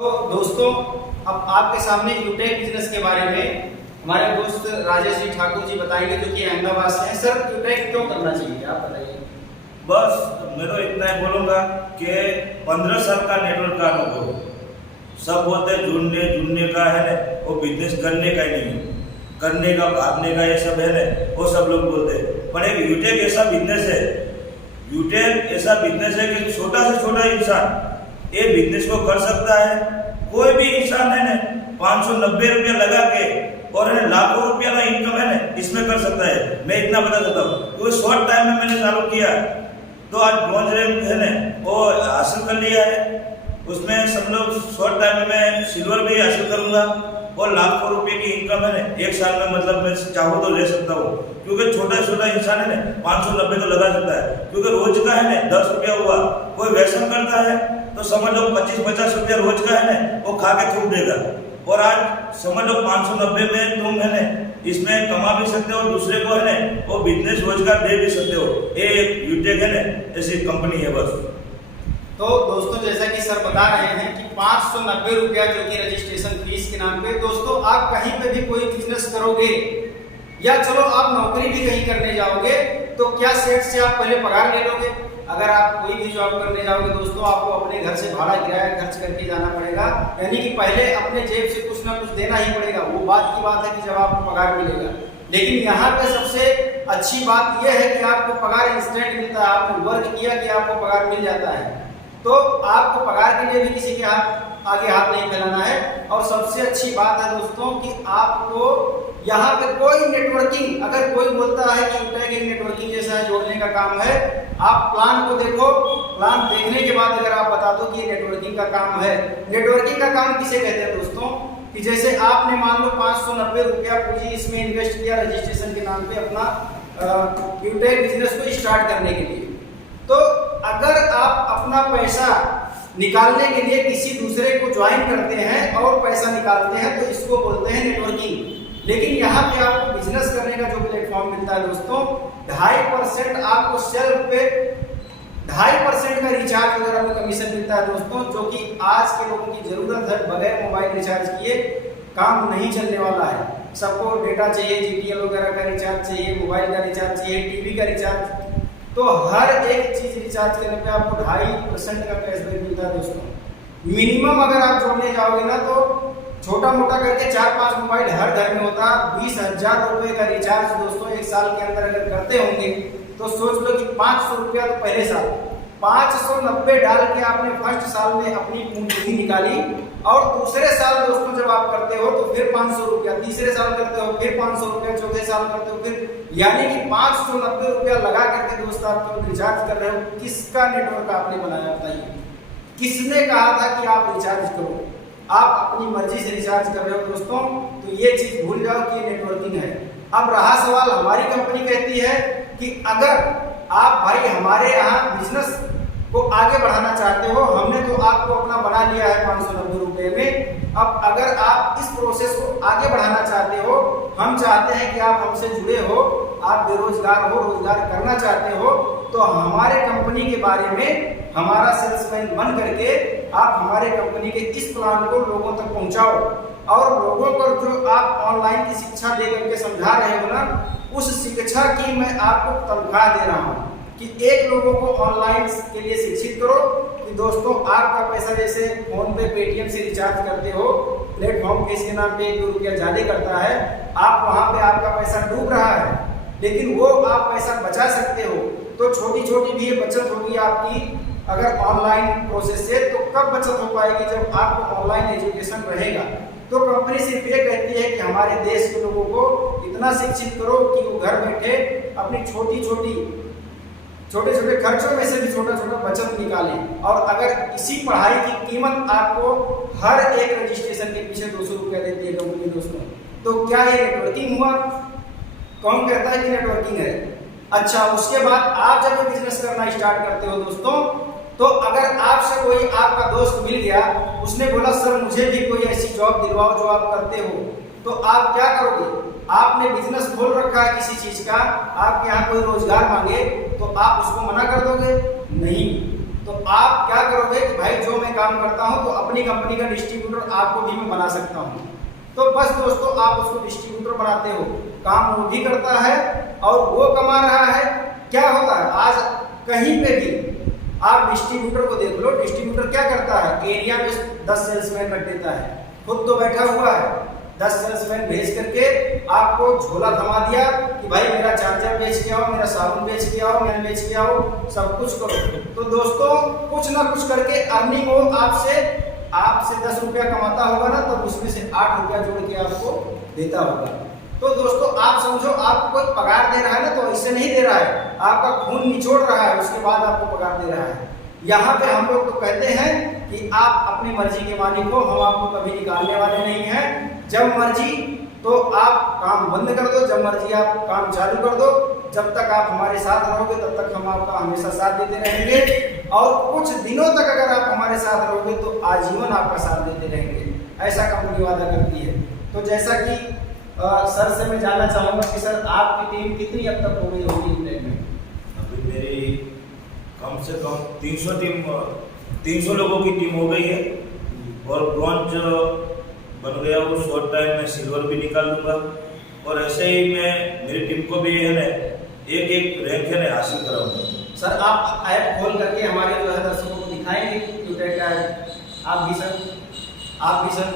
तो दोस्तों, अब आपके सामने यूटेक बिजनेस के बारे में हमारे दोस्त राजेश जी ठाकुर जी बताएंगे, जो कि अहमदाबाद से हैं। सर, यूटेक क्यों करना चाहिए, आप बताइए। बस मैं तो इतना ही बोलूँगा कि 15 साल का नेटवर्क का अनुभव। सब बोलते हैं जुड़ने का है ना, वो बिजनेस करने का ही नहीं है, करने का भागने का ये सब है ना, वो सब लोग बोलते हैं। पर एक यूटेक ऐसा बिजनेस है, यूटेक ऐसा बिजनेस है कि छोटा से छोटा इंसान ये बिजनेस को कर सकता है। कोई भी इंसान है ना 590 रुपया लगा के और है लाखों रुपया का इनकम है ना इसमें कर सकता है। मैं इतना बता सकता हूँ क्योंकि शॉर्ट टाइम में मैंने चालू किया तो आज ब्रॉन्ज रैंक है ना वो हासिल कर लिया है। उसमें सब लोग शॉर्ट टाइम में मैं सिल्वर भी हासिल करूंगा और लाखों रुपए की इनकम है ना एक साल में, मतलब मैं चाहूँ तो ले सकता हूँ। क्योंकि छोटा छोटा इंसान है ना 590 तो लगा सकता है, क्योंकि रोज का है ना 10 रुपया हुआ। कोई व्यसन करता है तो समझ लो 25-50 रुपया रोज का है ना वो खा के थूक देगा। और आज समझ लो 590 में तुम है ना इसमें कमा भी सकते हो, दूसरे को है ना वो बिजनेस रोजगार दे भी सकते हो। ये यूटेक है ना ऐसी कंपनी है बस। तो दोस्तों, जैसा कि सर बता रहे हैं कि 590 रुपया जो कि रजिस्ट्रेशन फीस के नाम पे, दोस्तों आप कहीं पे भी कोई बिजनेस करोगे या चलो आप नौकरी भी कहीं करने जाओगे तो क्या सेठ से आप पहले पगार ले लोगे? अगर आप कोई भी जॉब करने जाओगे दोस्तों, आपको अपने घर से भाड़ा किराया खर्च करके जाना पड़ेगा, यानी कि पहले अपने जेब से कुछ ना कुछ देना ही पड़ेगा। वो बात की बात है कि जब आपको पगार मिलेगा। लेकिन यहाँ पे सबसे अच्छी बात यह है कि आपको पगार इंस्टेंट मिलता है। आपने वर्क किया कि आपको पगार मिल जाता है, तो आपको पगार के लिए भी किसी के आगे हाथ नहीं फैलाना है। और सबसे अच्छी बात है दोस्तों कि आपको यहाँ पे कोई नेटवर्किंग, अगर कोई बोलता है कि यूटेक एक नेटवर्किंग जैसा है, जोड़ने का काम है, आप प्लान को देखो, प्लान देखने के बाद अगर आप बता दो कि ये नेटवर्किंग का काम है। नेटवर्किंग का काम किसे कहते हैं दोस्तों, कि जैसे आपने मान लो 590 रुपया पूंजी इसमें इन्वेस्ट किया रजिस्ट्रेशन के नाम पे अपना यूटेक बिजनेस को स्टार्ट करने के लिए, तो अगर आप अपना पैसा निकालने के लिए किसी दूसरे को ज्वाइन करते हैं और पैसा निकालते हैं तो इसको बोलते हैं नेटवर्किंग। लेकिन यहाँ पे आपको बिजनेस करने का जो प्लेटफॉर्म मिलता है दोस्तों, 2.5% आपको सेल्फ पे 2.5% का रिचार्ज वगैरह को कमीशन मिलता है दोस्तों, जो कि आज के लोगों की जरूरत है। बगैर मोबाइल रिचार्ज किए काम नहीं चलने वाला है। सबको डेटा चाहिए, जीटीएल वगैरह का रिचार्ज चाहिए, मोबाइल का रिचार्ज चाहिए, टीवी का रिचार्ज, तो हर एक चीज रिचार्ज करने पे आपको 2.5% का कैशबैक मिलता है दोस्तों। मिनिमम अगर आप जोड़ने जाओगे ना तो छोटा मोटा करके 4-5 मोबाइल हर घर में होता। 20,000 रुपए का रिचार्ज दोस्तों एक साल के अंदर अगर करते होंगे तो सोच लो कि 500 रुपया तो पहले साल 590 डाल के आपने फर्स्ट साल में अपनी पूंजी निकाली, और दूसरे साल दोस्तों जब आप करते हो तो फिर 500 रुपया, तीसरे साल करते हो फिर 500 रुपया, चौथे साल करते हो फिर, यानी कि 590 रुपया लगा करके दोस्त आप रिचार्ज कर रहे हो। किसका नेटवर्क आपने बनाया बताइए? किसने कहा था कि आप रिचार्ज करो? आप अपनी मर्जी से रिचार्ज कर रहे हो दोस्तों। तो ये चीज भूल जाओ कि ये नेटवर्किंग है। अब रहा सवाल, हमारी कंपनी कहती है कि अगर आप भाई हमारे यहाँ बिजनेस को आगे बढ़ाना चाहते हो, हमने तो आपको अपना बना लिया है 590 रुपए में, अब अगर आप इस प्रोसेस को आगे बढ़ाना चाहते हो, हम चाहते हैं कि आप हमसे जुड़े हो, आप बेरोजगार हो, रोजगार करना चाहते हो, तो हमारे कंपनी के बारे में हमारा सेल्समैन बन करके आप हमारे कंपनी के इस प्लान को लोगों तक पहुंचाओ, और लोगों को जो आप ऑनलाइन की शिक्षा दे करके समझा रहे हो ना, उस शिक्षा की मैं आपको तनख्वाह दे रहा हूँ कि एक लोगों को ऑनलाइन के लिए शिक्षित करो कि दोस्तों आपका पैसा जैसे फोन पे पेटीएम से रिचार्ज करते हो, प्लेटफॉर्म फीस के नाम पे 1-2 रुपया ज्यादा करता है, आप वहां पे आपका पैसा डूब रहा है, लेकिन वो आप पैसा बचा सकते हो। तो छोटी छोटी भी ये बचत होगी आपकी अगर ऑनलाइन प्रोसेस से, तो कब बचत हो पाएगी? जब आपको ऑनलाइन एजुकेशन रहेगा। तो कंपनी सिर्फ ये कहती है कि हमारे देश के लोगों को इतना शिक्षित करो कि वो घर बैठे अपनी छोटे छोटे खर्चों में से भी छोटा छोटा बचत निकालें। और अगर इसी पढ़ाई की कीमत आपको हर एक रजिस्ट्रेशन के पीछे 200 रुपया देती है कंपनी दोस्तों, तो क्या ये नेटवर्किंग हुआ? कौन कहता है कि नेटवर्किंग है? अच्छा, उसके बाद आप जब बिजनेस करना स्टार्ट करते हो दोस्तों, तो अगर आपसे कोई आपका दोस्त मिल गया, उसने बोला सर मुझे भी कोई ऐसी जॉब दिलवाओ जो आप करते हो, तो आप क्या करोगे? आपने बिजनेस खोल रखा है किसी चीज का, आपके यहाँ कोई रोजगार मांगे तो आप उसको मना कर दोगे? नहीं। तो आप क्या करोगे कि भाई जो मैं काम करता हूं तो अपनी कंपनी का डिस्ट्रीब्यूटर आपको भी मैं बना सकता हूं। तो बस दोस्तों आप उसको डिस्ट्रीब्यूटर बनाते हो, काम वो भी करता है और वो कमा रहा है। क्या होता है आज कहीं पे भी आप डिस्ट्रीब्यूटर को देख लो, डिस्ट्रीब्यूटर क्या करता है, एरिया में 10 सेल्समैन रख देता है, खुद तो बैठा हुआ है, 10 सेल्समैन भेज करके आपको झोला थमा दिया कि भाई मेरा चार्जर बेच के आओ, मेरा साबुन बेच के आओ, मैन बेच के आओ, सब कुछ करो। तो दोस्तों कुछ ना कुछ करके अर्निंग हो आपसे 10 रुपया कमाता होगा ना, तो उसमें से 8 रुपया जोड़ के आपको देता होगा। तो दोस्तों आप समझो आपको कोई पगार दे रहा है ना, तो ऐसे नहीं दे रहा है, आपका खून निचोड़ रहा है, उसके बाद आपको पगार दे रहा है। यहाँ पे हम लोग तो कहते हैं कि आप अपनी मर्जी के मालिक हो, हम आपको कभी निकालने वाले नहीं हैं। जब मर्जी तो आप काम बंद कर दो, जब मर्जी आप काम चालू कर दो। जब तक आप हमारे साथ रहोगे तब तक हम आपका हमेशा साथ देते रहेंगे, और कुछ दिनों तक अगर आप हमारे साथ रहोगे तो आजीवन आपका साथ देते रहेंगे, ऐसा कंपनी वादा करती है। तो जैसा कि सर से मैं जानना चाहूंगा कि सर आपकी टीम कितनी अब तक हो गई होगी इंटेक में? अभी मेरी कम से कम 300 लोगों की टीम हो गई है, और ब्रॉन्ज बन गया वो शॉर्ट टाइम में सिल्वर भी निकाल लूंगा। और ऐसे ही मैं मेरी टीम को भी है ना एक रैंक है ना हासिल कराऊंगा। सर आप ऐप खोल करके हमारे जो है दर्शकों को दिखाएंगे ट्यूटेक का ऐप? आप भी सर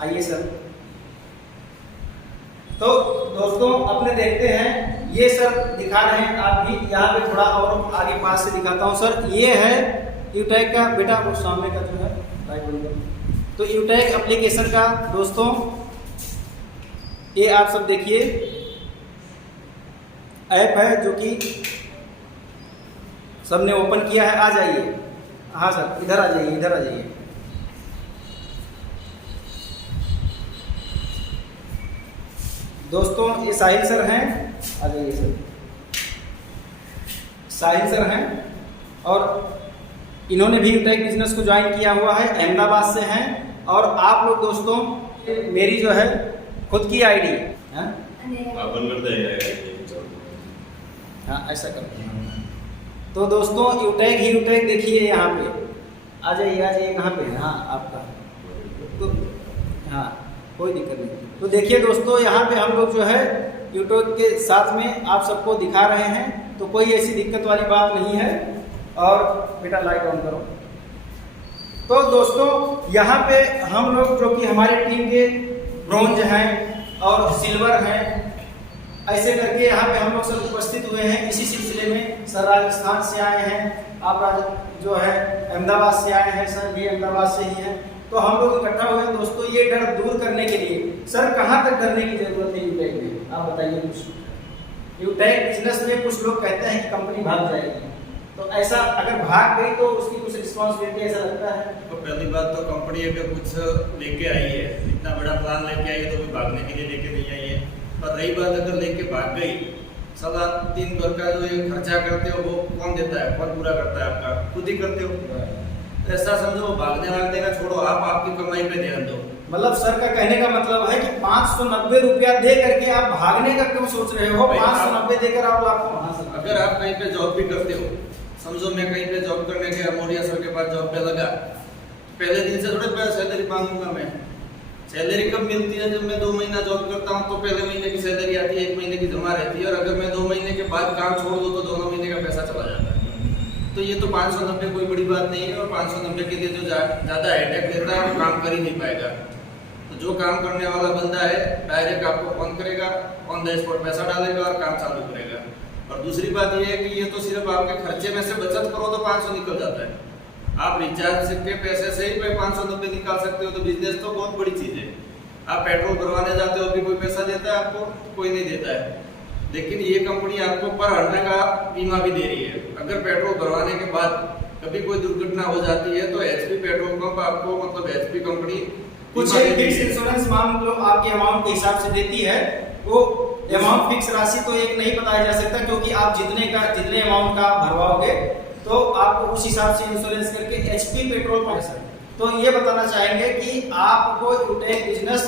आइए सर। तो दोस्तों अपने देखते हैं, ये सर दिखा रहे हैं, आप भी यहाँ पे थोड़ा और आगे पास से दिखाता हूँ सर। ये है ट्यूटेक का, बेटा वो सामने का जो है राइट बंद। तो ट्यूटेक एप्लीकेशन का दोस्तों ये आप सब देखिए ऐप है जो कि सबने ओपन किया है। आ जाइए, हाँ सर इधर आ जाइए। दोस्तों ये साहिल सर हैं, आ जाइए सर। साहिल सर हैं और इन्होंने भी ट्यूटेक बिजनेस को ज्वाइन किया हुआ है, अहमदाबाद से हैं। और आप लोग दोस्तों मेरी जो है खुद की आईडी है, हाँ ऐसा करते हैं। तो दोस्तों ट्यूटेक देखिए यहाँ पे, आ जाइए कहाँ पे है, हाँ आपका तो हाँ कोई दिक्कत नहीं। तो देखिए दोस्तों यहाँ पे हम लोग जो है ट्यूटेक के साथ में आप सबको दिखा रहे हैं, तो कोई ऐसी दिक्कत वाली बात नहीं है। और बेटा लाइट ऑन करो। तो दोस्तों यहाँ पे हम लोग जो कि हमारी टीम के ब्रॉन्ज हैं और सिल्वर हैं, ऐसे करके यहाँ पे हम लोग सब उपस्थित हुए हैं। इसी सिलसिले में सर राजस्थान से आए हैं, आप जो है अहमदाबाद से आए हैं, सर भी अहमदाबाद से ही हैं। तो हम लोग इकट्ठा हुए हैं दोस्तों ये डर दूर करने के लिए। सर कहाँ तक डरने की जरूरत है ट्यूटेक में, आप बताइए कुछ। ट्यूटेक बिजनेस में कुछ लोग कहते हैं कि कंपनी भाग जाएगी, तो ऐसा अगर भाग गई तो उसकी कुछ रिस्पॉन्सिबिलिटी ऐसा लगता है? तो पहली बात तो कंपनी अगर कुछ लेके आई है, इतना बड़ा प्लान लेके आई है, तो भी भागने के लिए लेके नहीं आई है। पर रही बात अगर लेके भाग गई, साला 3 भर का जो ये खर्चा करते हो वो कौन देता है, कौन पूरा करता है? आपका खुद ही करते हो। ऐसा समझो भागने का छोड़ो, आप आपकी कमाई पे ध्यान दो। मतलब सर का कहने का मतलब है कि 590 रुपया दे करके आप भागने का क्यों सोच रहे हो? 590 देकर आप लाखों। अगर आप कहीं पे जॉब भी करते हो, समझो मैं कहीं पे जॉब करने गया, मोरिया सर के पास जॉब पे लगा, पहले दिन से थोड़े सैलरी मांगूंगा मैं। सैलरी कब मिलती है? जब मैं 2 महीना जॉब करता हूँ तो पहले महीने की सैलरी आती है, 1 महीने की जमा रहती है। और अगर मैं 2 महीने के बाद काम छोड़ दूँ तो दोनों महीने का पैसा चला जाता है। तो ये तो 590 कोई बड़ी बात नहीं है। और 590 के लिए जो ज़्यादा हेडेक देता है वो काम कर ही नहीं पाएगा। तो जो काम करने वाला बंदा है डायरेक्ट आपको फोन करेगा, ऑन द स्पॉट पैसा डालेगा और काम चालू करेगा। और दूसरी बात ये है कि ये तो सिर्फ आपके खर्चे में से बचत करो तो 500 निकल जाता है। आप रिचार्ज के पैसे से ही 590 निकाल सकते हो। तो बिजनेस तो बहुत बड़ी चीज़ है। आप पेट्रोल भरवाने जाते हो, अभी कोई पैसा देता है आपको? कोई नहीं देता है। लेकिन ये कंपनी आपको पर हटने का बीमा भी दे रही है। अगर पेट्रोल भरवाने के बाद कभी कोई दुर्घटना हो जाती है तो एचपी पेट्रोल पंप आपको, मतलब एचपी कंपनी कुछ फिक्स इंश्योरेंस मान लो आपके अमाउंट के हिसाब से देती है। वो अमाउंट फिक्स राशि तो एक नहीं बताया जा सकता, क्योंकि आप जितने अमाउंट का भरवाओगे तो आपको उस हिसाब से इंश्योरेंस करके एचपी पेट्रोल पंप। तो ये बताना चाहेंगे कि आपको ट्यूटेक बिजनेस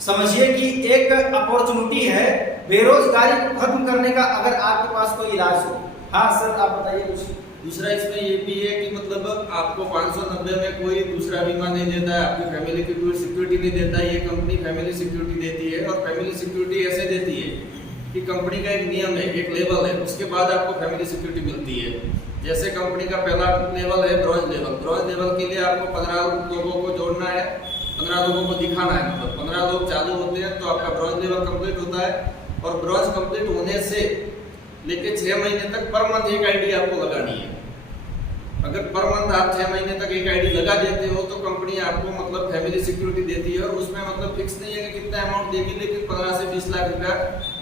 समझिए कि एक अपॉर्चुनिटी है बेरोजगारी को खत्म करने का, अगर आपके पास कोई इलाज हो। हाँ सर आप बताइए कुछ। दूसरा इसमें ये भी है कि मतलब आपको 590 में कोई दूसरा बीमा नहीं देता है, आपकी फैमिली की कोई सिक्योरिटी नहीं देता है। ये कंपनी फैमिली सिक्योरिटी देती है और फैमिली सिक्योरिटी ऐसे देती है कि कंपनी का एक नियम है, एक लेवल है, उसके बाद आपको फैमिली सिक्योरिटी मिलती है। जैसे कंपनी का पहला लेवल है ब्रॉन्ज लेवल। ब्रॉन्ज लेवल के लिए आपको 15 लोगों को जोड़ना है, 15 लोगों को दिखाना है, मतलब 15 लोग चालू होते हैं तो आपका ब्रॉन्ज लेवल कंप्लीट होता है। और ब्रॉन्ज कंप्लीट होने से लेके 6 महीने तक पर मंथ एक आईडी आपको लगानी है। अगर पर मंथ आप 6 महीने तक एक आईडी लगा देते हो तो कंपनी आपको मतलब फैमिली सिक्योरिटी देती है। और उसमें मतलब फिक्स नहीं है कि कितना अमाउंट देगी, लेकिन 15 से 20 लाख रुपया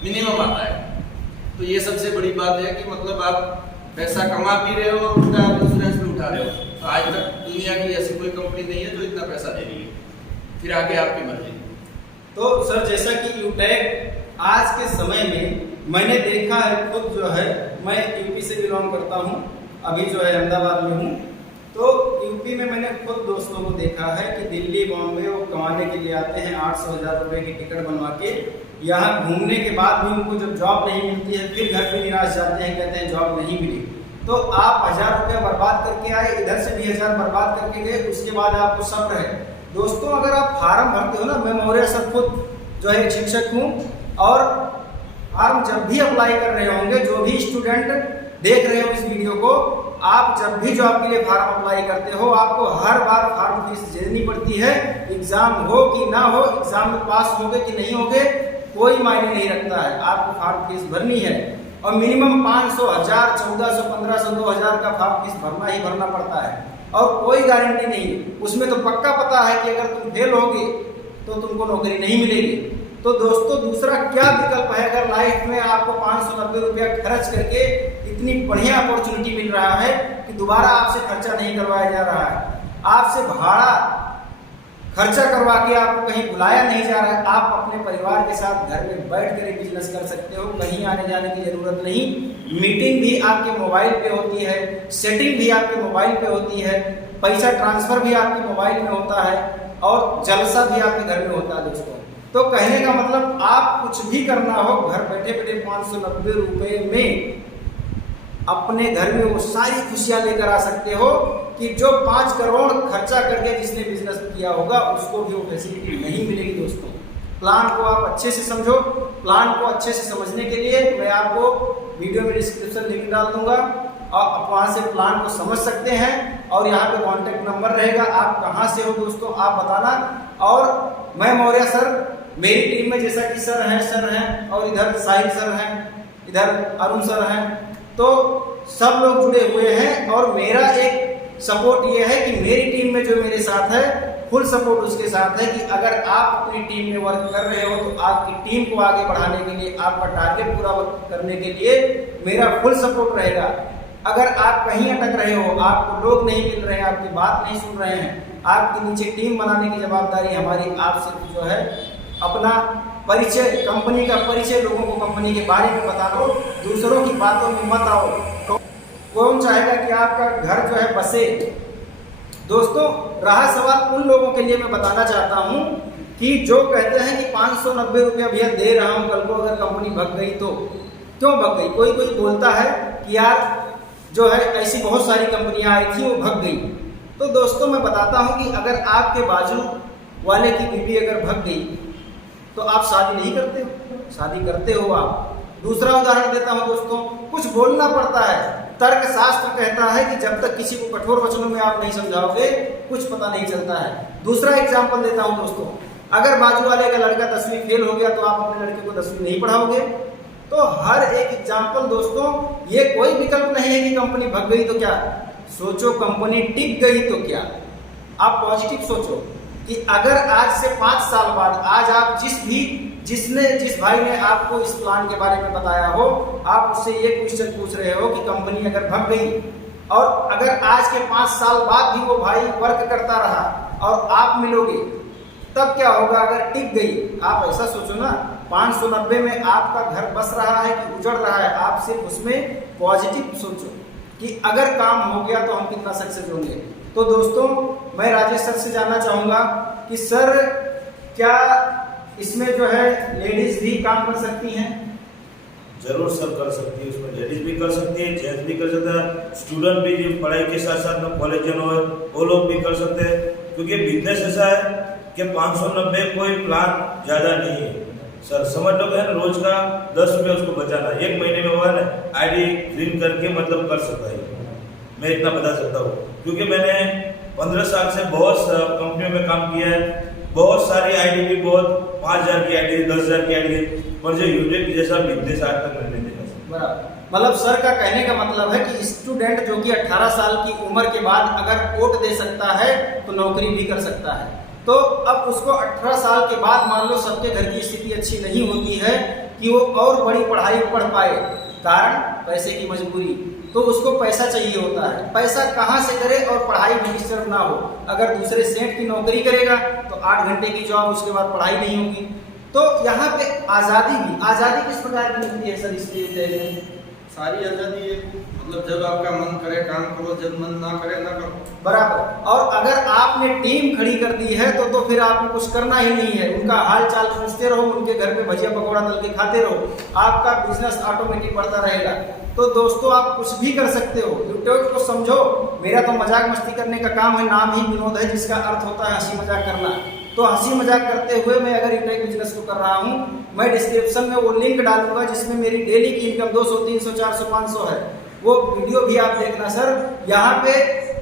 मिनिमम आता है। तो ये सबसे बड़ी बात है कि मतलब आप पैसा कमा भी रहे हो और उल्टा आप इंश्योरेंस भी उठा रहे हो। तो आज तक दुनिया की ऐसी कोई कंपनी नहीं है जो इतना पैसा दे रही है। फिर आगे आपकी मर्जी। तो सर जैसा कि यूटेक आज के समय में मैंने देखा है, खुद जो है मैं यूपी से बिलोंग करता हूँ, अभी जो है अहमदाबाद में हूँ। तो यूपी में मैंने खुद दोस्तों को देखा है कि दिल्ली बॉम्बे वो कमाने के लिए आते हैं 800,000 रुपए की टिकट बनवा के। यहाँ घूमने के बाद भी उनको जब जॉब नहीं मिलती है फिर घर पे निराश जाते हैं, कहते हैं जॉब नहीं मिली। तो आप 1000 रुपया बर्बाद करके आए, इधर से भी 1000 बर्बाद करके गए, उसके बाद आपको सब्र है। दोस्तों अगर आप फार्म भरते हो ना, मैं मौर्य सर खुद जो है शिक्षक हूँ, और फार्म जब भी अप्लाई कर रहे होंगे, जो भी स्टूडेंट देख रहे हो इस वीडियो को, आप जब भी जॉब के लिए फार्म अप्लाई करते हो आपको हर बार फार्म फीस देनी पड़ती है। एग्जाम हो कि ना हो, एग्जाम में पास होगे कि नहीं होगे कोई मायने नहीं रखता है, आपको फार्म फीस भरनी है। और मिनिमम 500, 1000, 1400, 1500, 2000 का फार्म फीस भरना ही भरना पड़ता है। और कोई गारंटी नहीं, उसमें तो पक्का पता है कि अगर तुम फेल होगे तो तुमको नौकरी नहीं मिलेगी। तो दोस्तों दूसरा क्या विकल्प है? अगर लाइफ में आपको 590 रुपया खर्च करके इतनी बढ़िया अपॉर्चुनिटी मिल रहा है कि दोबारा आपसे खर्चा नहीं करवाया जा रहा है, आपसे भाड़ा खर्चा करवा के आपको कहीं बुलाया नहीं जा रहा है, आप अपने परिवार के साथ घर में बैठ कर बिजनेस कर सकते हो, कहीं आने जाने की जरूरत नहीं। मीटिंग भी आपके मोबाइल पे होती है, सेटिंग भी आपके मोबाइल पे होती है, पैसा ट्रांसफर भी आपके मोबाइल में होता है, और जलसा भी आपके घर में होता है। दोस्तों तो कहने का मतलब आप कुछ भी करना हो, घर बैठे बैठे 590 रुपए में अपने घर में वो सारी खुशियां लेकर आ सकते हो कि जो 5 करोड़ खर्चा करके जिसने बिजनेस किया होगा उसको भी वो फैसिलिटी नहीं मिलेगी। दोस्तों प्लान को आप अच्छे से समझो। प्लान को अच्छे से समझने के लिए मैं आपको वीडियो में डिस्क्रिप्शन लिंक डाल दूंगा, और आप वहां से प्लान को समझ सकते हैं। और यहाँ पे कॉन्टेक्ट नंबर रहेगा, आप कहाँ से हो दोस्तों आप बताना। और मैं मौर्य सर, मेरी टीम में जैसा कि सर हैं और इधर साहिल सर हैं, इधर अरुण सर हैं, तो सब लोग जुड़े हुए हैं। और मेरा एक सपोर्ट ये है कि मेरी टीम में जो मेरे साथ है फुल सपोर्ट उसके साथ है कि अगर आप अपनी टीम में वर्क कर रहे हो तो आपकी टीम को आगे बढ़ाने के लिए, आपका टारगेट पूरा करने के लिए मेरा फुल सपोर्ट रहेगा। अगर आप कहीं अटक रहे हो, आपको लोग नहीं मिल रहे हैं, आपकी बात नहीं सुन रहे हैं, आपके नीचे टीम बनाने की जवाबदारी हमारी। आप सिर्फ जो है अपना परिचय, कंपनी का परिचय लोगों को कंपनी के बारे में बता दो, दूसरों की बातों में मत आओ। तो कौन चाहेगा कि आपका घर जो है बसे। दोस्तों रहा सवाल उन लोगों के लिए मैं बताना चाहता हूं कि जो कहते हैं कि 590 रुपया भैया दे रहा हूं, कल को अगर कंपनी भग गई तो क्यों भग गई? कोई कोई बोलता है कि यार जो है ऐसी बहुत सारी कंपनियां आई थी वो भग गई। तो दोस्तों मैं बताता हूं कि अगर आपके बाजू वाले की बीवी अगर भग गई तो आप शादी नहीं करते हो, शादी करते हो आप। दूसरा उदाहरण देता हूं दोस्तों, कुछ बोलना पड़ता है। तर्क शास्त्र कहता है कि जब तक किसी को कठोर वचनों में आप नहीं समझाओगे कुछ पता नहीं चलता है। दूसरा एग्जाम्पल देता हूं दोस्तों, अगर बाजू वाले का लड़का 10वीं फेल हो गया तो आप अपने लड़के को 10वीं नहीं पढ़ाओगे। तो हर एक एग्जाम्पल दोस्तों, ये कोई विकल्प नहीं है कि कंपनी भग गई तो क्या, सोचो कंपनी टिक गई तो क्या। आप पॉजिटिव सोचो कि अगर आज से 5 साल बाद, आज आप जिस भाई ने आपको इस प्लान के बारे में बताया हो, आप उससे ये क्वेश्चन पूछ रहे हो कि कंपनी अगर भग गई, और अगर आज के 5 साल बाद भी वो भाई वर्क करता रहा और आप मिलोगे, तब क्या होगा अगर टिक गई। आप ऐसा सोचो ना, 590 में आपका घर बस रहा है कि उजड़ रहा है। आप सिर्फ उसमें पॉजिटिव सोचो कि अगर काम हो गया तो हम कितना सक्सेस होंगे। तो दोस्तों मैं राजेश सर से जानना चाहूंगा कि सर क्या इसमें जो है लेडीज भी काम कर सकती हैं? जरूर सब कर सकती है, उसमें लेडीज भी कर सकती है, जेंट्स भी कर सकता है, स्टूडेंट भी जो पढ़ाई के साथ साथ में कॉलेज जन हो वो लोग भी कर सकते हैं। क्योंकि बिजनेस ऐसा है कि 590 कोई प्लान ज़्यादा नहीं है सर, समझ लो है ना, रोज का 10 रुपये उसको बचाना, एक महीने में हुआ ना आईडी क्लीन करके मतलब कर सकता है। मैं इतना बता सकता हूँ क्योंकि मैंने 15 साल से बहुत कंपनियों में काम किया है, बहुत सारी आईडी भी, बहुत 5,000 की आईडी, 10,000 की आईडी, पर जो यूट्यूब जैसा बिजनेस आज तक मैंने नहीं देखा। बराबर, मतलब सर का कहने का मतलब है कि स्टूडेंट जो कि 18 साल की उम्र के बाद अगर वोट दे सकता है तो नौकरी भी कर सकता है। तो अब उसको 18 साल के बाद मान लो सबके घर की स्थिति अच्छी नहीं होती है कि वो और बड़ी पढ़ाई पढ़ पाए, कारण पैसे की मजबूरी, तो उसको पैसा चाहिए होता है। पैसा कहाँ से करे और पढ़ाई भी डिस्टर्ब ना हो। अगर दूसरे सेठ की नौकरी करेगा तो 8 घंटे की जॉब, उसके बाद पढ़ाई नहीं होगी। तो यहाँ पे आज़ादी किस प्रकार की मिलती है सर इसलिए? सारी आज़ादी है, मतलब जब आपका मन करे काम करो, जब मन ना करे ना करो। बराबर, और अगर आपने टीम खड़ी कर दी है तो फिर आपको कुछ करना ही नहीं है, उनका हाल चाल पूछते रहो, उनके घर पे भजिया पकौड़ा तल के खाते रहो, आपका बिजनेस ऑटोमेटिक बढ़ता रहेगा। तो दोस्तों आप कुछ भी कर सकते हो, यूट्यूब को समझो, मेरा तो मजाक मस्ती करने का काम है, नाम ही विनोद है जिसका अर्थ होता है हंसी मजाक करना। तो हंसी मजाक करते हुए मैं अगर यूट्यूब बिजनेस को कर रहा हूँ, मैं डिस्क्रिप्शन में वो लिंक डालूंगा जिसमें मेरी डेली की इनकम 200, 300, 400, 500 है, वो वीडियो भी आप देखना सर। यहाँ पे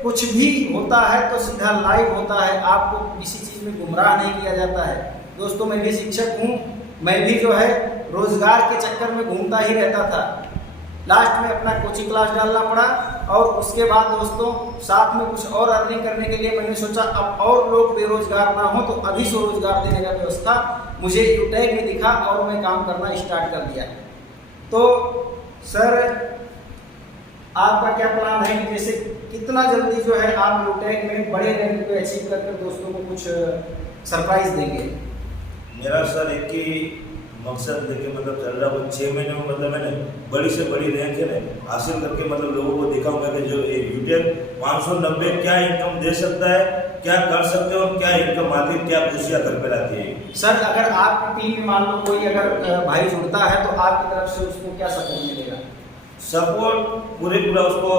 कुछ भी होता है तो सीधा लाइव होता है, आपको किसी चीज़ में गुमराह नहीं किया जाता है। दोस्तों मैं भी शिक्षक हूँ, मैं भी जो है रोजगार के चक्कर में घूमता ही रहता था, लास्ट में अपना कोचिंग क्लास डालना पड़ा, और उसके बाद दोस्तों साथ में कुछ और अर्निंग करने के लिए मैंने सोचा अब और लोग बेरोजगार ना हो तो अभी स्वरोजगार देने का व्यवस्था मुझे यूट्यूब में दिखा और मैं काम करना स्टार्ट कर दिया। तो सर आपका क्या प्लान है कि जैसे कितना जल्दी जो है आप यूट्यूब में बड़े रैंक को अचीव करके दोस्तों को कुछ सरप्राइज देंगे? मेरा सर एक ही मकसद लेके मतलब चल रहा, वो 6 महीने में मतलब मैंने बड़ी से बड़ी रैंक है ना हासिल करके मतलब लोगों को दिखाऊंगा कि जो यूट्यूब 590 क्या इनकम दे सकता है, क्या कर सकते हो, और क्या इनकम आती है, क्या खुशियाँ घर पे लाती है। सर अगर आपकी टीम में मान लो कोई अगर भाई जुड़ता है तो आपकी तरफ से उसको क्या सपोर्ट मिलेगा? सपोर्ट पूरा उसको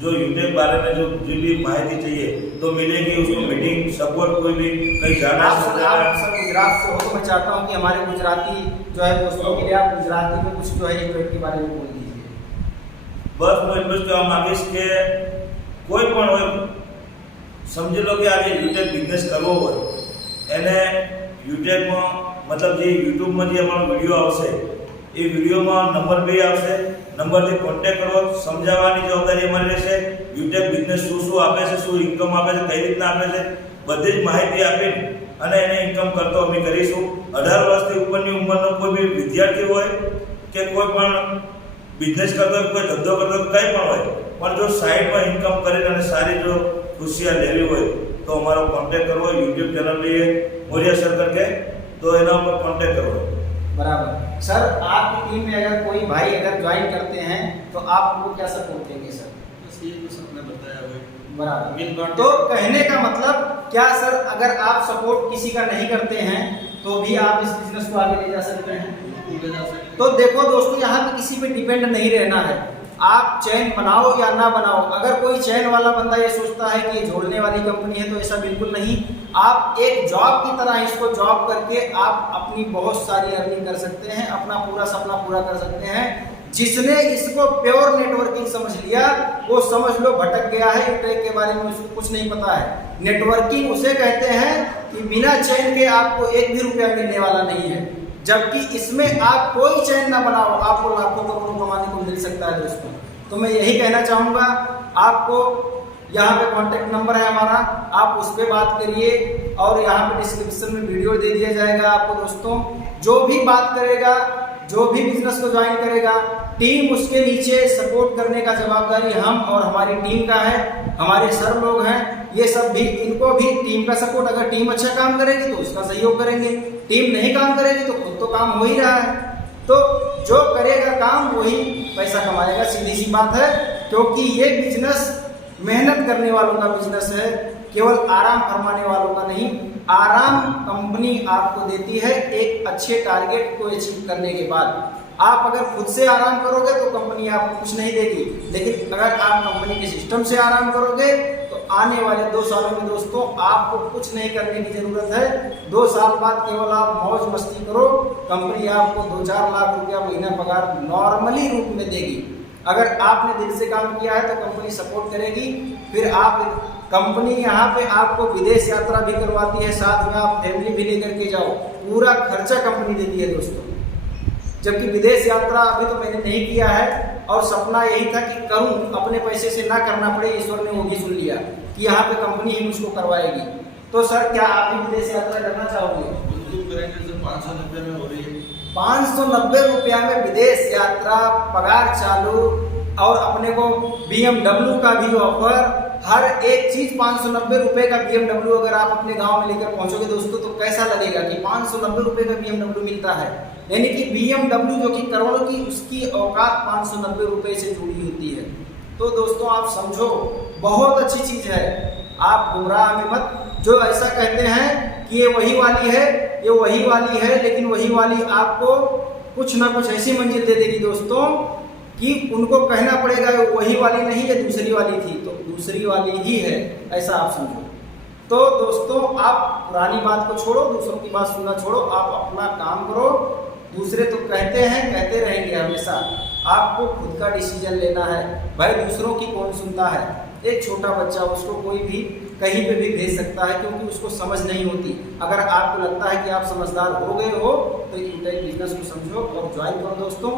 जो यूट्यूब बारे में जो भी माहिती चाहिए तो मिलेगी उसको, मीटिंग सपोर्ट, कोई भी कहीं जाना आप सर गुजरात से हो तो मैं चाहता हूँ कि हमारे गुजराती जो है दोस्तों के लिए आप गुजराती में कुछ जो है यूट्यूब के बारे में बोल दीजिए। बस मैं એટલું જ કહેવા માંગીશ કે કોઈ પણ હોય સમજી લો કે આજે યુટ્યુબ બિઝનેસ કરવો હોય એને યુટ્યુબમાં मतलब જે યુટ્યુબમાં જે અમારો વિડીયો આવશે એ વિડીયોમાં નંબર બી આવશે, નંબરથી કોન્ટેક્ટ કરો, સમજાવવાની જવાબદારી અમારી રહેશે। યુટ્યુબ બિઝનેસ શું આપે છે, શું ઇન્કમ આપે છે, કઈ રીતના આપે છે, બધી જ માહિતી આપીને અને એને ઇન્કમ કરતો અમે કરીશું। 18 વર્ષથી ઉપરની ઉંમરનો કોઈ બી વિદ્યાર્થી હોય કે કોઈ પણ બિઝનેસ કરતો હોય, કોઈ ધંધો કરતો હોય, કંઈ પણ હોય, પણ જો સાઈડમાં ઇન્કમ કરીને અને સારી જો ખુશિયાँ લેવી હોય તો અમારો કોન્ટેક્ટ કરવો। યુટ્યુબ ચેનલ भी है मोरिया सर करके, तो एना पर कांटेक्ट करो। बराबर सर, आपकी टीम में अगर कोई भाई अगर ज्वाइन करते हैं तो आप उनको क्या सपोर्ट देंगे सर? बस ये तो सबने बताया हुआ है। बराबर, तो कहने का मतलब क्या सर, अगर आप सपोर्ट किसी का नहीं करते हैं तो भी आप इस बिजनेस को आगे ले जा सकते हैं? ले जा सकते हैं। तो देखो दोस्तों, यहाँ पे किसी पे डिपेंड नहीं रहना है, आप चैन बनाओ या ना बनाओ। अगर कोई चैन वाला बंदा ये सोचता है कि ये जोड़ने वाली कंपनी है तो ऐसा बिल्कुल नहीं। आप एक जॉब की तरह इसको जॉब करके आप अपनी बहुत सारी अर्निंग कर सकते हैं, अपना पूरा सपना पूरा कर सकते हैं। जिसने इसको प्योर नेटवर्किंग समझ लिया वो समझ लो भटक गया है, यूट्यूब के बारे में उसको कुछ नहीं पता है। नेटवर्किंग उसे कहते हैं कि बिना चैन के आपको 1 भी रुपया मिलने वाला नहीं है, जबकि इसमें आप कोई चैन ना बनाओ आपको लाखों करोड़ों कमाने को मिल सकता है दोस्तों। तो मैं यही कहना चाहूँगा, आपको यहाँ पे कांटेक्ट नंबर है हमारा, आप उस पर बात करिए और यहाँ पे डिस्क्रिप्शन में वीडियो दे दिया जाएगा आपको दोस्तों। जो भी बात करेगा, जो भी बिजनेस को ज्वाइन करेगा, टीम उसके नीचे सपोर्ट करने का जवाबदारी हम और हमारी टीम का है। हमारे सर लोग हैं, ये सब भी, इनको भी टीम का सपोर्ट। अगर टीम अच्छा काम करेगी तो उसका सहयोग करेंगे, टीम नहीं काम करेगी तो खुद तो काम हो ही रहा है। तो जो करेगा काम वही पैसा कमाएगा, सीधी सी बात है। क्योंकि ये बिजनेस मेहनत करने वालों का बिजनेस है, केवल आराम फरमाने वालों का नहीं। आराम कंपनी आपको देती है एक अच्छे टारगेट को अचीव करने के बाद। आप अगर खुद से आराम करोगे तो कंपनी आपको कुछ नहीं देगी, लेकिन अगर आप कंपनी के सिस्टम से आराम करोगे तो आने वाले 2 सालों में दोस्तों आपको कुछ नहीं करने की जरूरत है। 2 साल बाद केवल आप मौज मस्ती करो, कंपनी आपको 2-4 लाख रुपया महीना पगार नॉर्मली रूप में देगी। अगर आपने दिल से काम किया है तो कंपनी सपोर्ट करेगी। फिर आप कंपनी यहाँ पे आपको विदेश यात्रा भी करवाती है, साथ में आप फैमिली भी लेकर के जाओ, पूरा खर्चा कंपनी देती है दोस्तों। जबकि विदेश यात्रा अभी तो मैंने नहीं किया है और सपना यही था कि करूं, अपने पैसे से ना करना पड़े। ईश्वर ने वो भी सुन लिया कि यहाँ पे कंपनी ही मुझको करवाएगी। तो सर क्या आप भी विदेश यात्रा करना चाहोगे? बिल्कुल करेंगे सर, 590 में हो रही है। 590 रुपया में विदेश यात्रा, पगार चालू और अपने को BMW का भी ऑफर, हर एक चीज 590 रुपए का BMW अगर आप अपने गांव में लेकर पहुंचोगे दोस्तों तो कैसा लगेगा कि 590 रुपए का BMW मिलता है। यानी कि BMW जो कि करोड़ों की, उसकी औकात 590 रुपए से जुड़ी होती है। तो दोस्तों आप समझो, बहुत अच्छी चीज है। आप गुमराह में मत, जो ऐसा कहते हैं कि ये वही वाली है, ये वही वाली है, लेकिन वही वाली आपको कुछ ना कुछ ऐसी मंजिल दे देगी दोस्तों कि उनको कहना पड़ेगा ये वही वाली नहीं, ये दूसरी वाली थी, तो दूसरी वाली ही है, ऐसा आप समझो। तो दोस्तों आप पुरानी बात को छोड़ो, दूसरों की बात सुनना छोड़ो, आप अपना काम करो। दूसरे तो कहते हैं, कहते रहेंगे हमेशा, आपको खुद का डिसीजन लेना है। भाई दूसरों की कौन सुनता है? एक छोटा बच्चा, उसको कोई भी कहीं पे भी भेज सकता है क्योंकि उसको समझ नहीं होती। अगर आपको लगता है कि आप समझदार हो गए हो तो यूटेक बिजनेस को समझो और ज्वाइन करो दोस्तों।